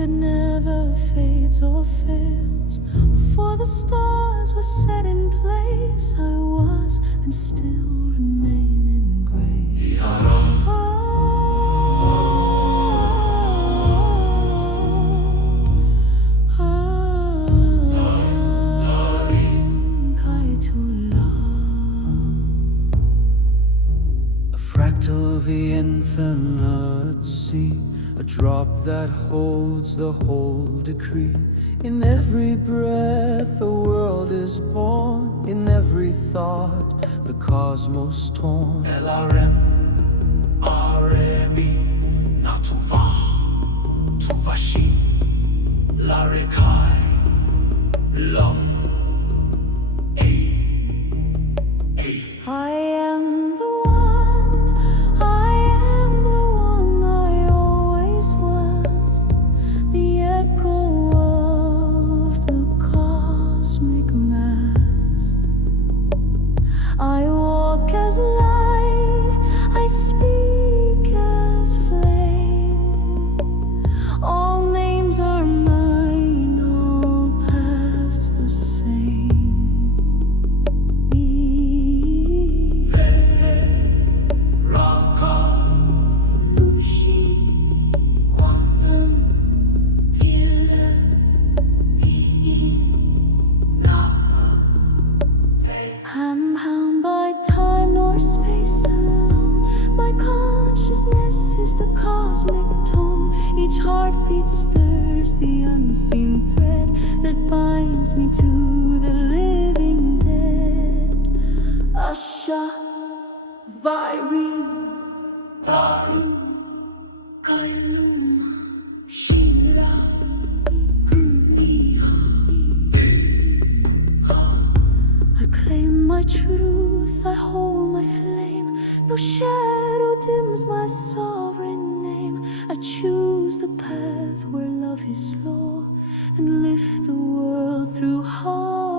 that never fades or fails. Before the stars were set in place, I was and still remain in grace. E-Ha-Rah. Fractal of the infinite sea, a drop that holds the whole decree. In every breath the world is born, in every thought the cosmos torn. L-A-R-M-R-M-E, not too far, too vashi, Larikai, Lum. I am the one, I am the one I always was, the echo of the cosmic mass. I walk as light, I speak as flame. All names are mine, all paths the same. I'm bound by time nor space alone. My consciousness is the cosmic tone. Each heartbeat stirs the unseen thread that binds me to the living dead. Asha Vairim Taru Kailuma Shira. I claim my truth, I hold my flame. No shadow dims my sovereign name. I choose the path where love is law and lift the world through heart.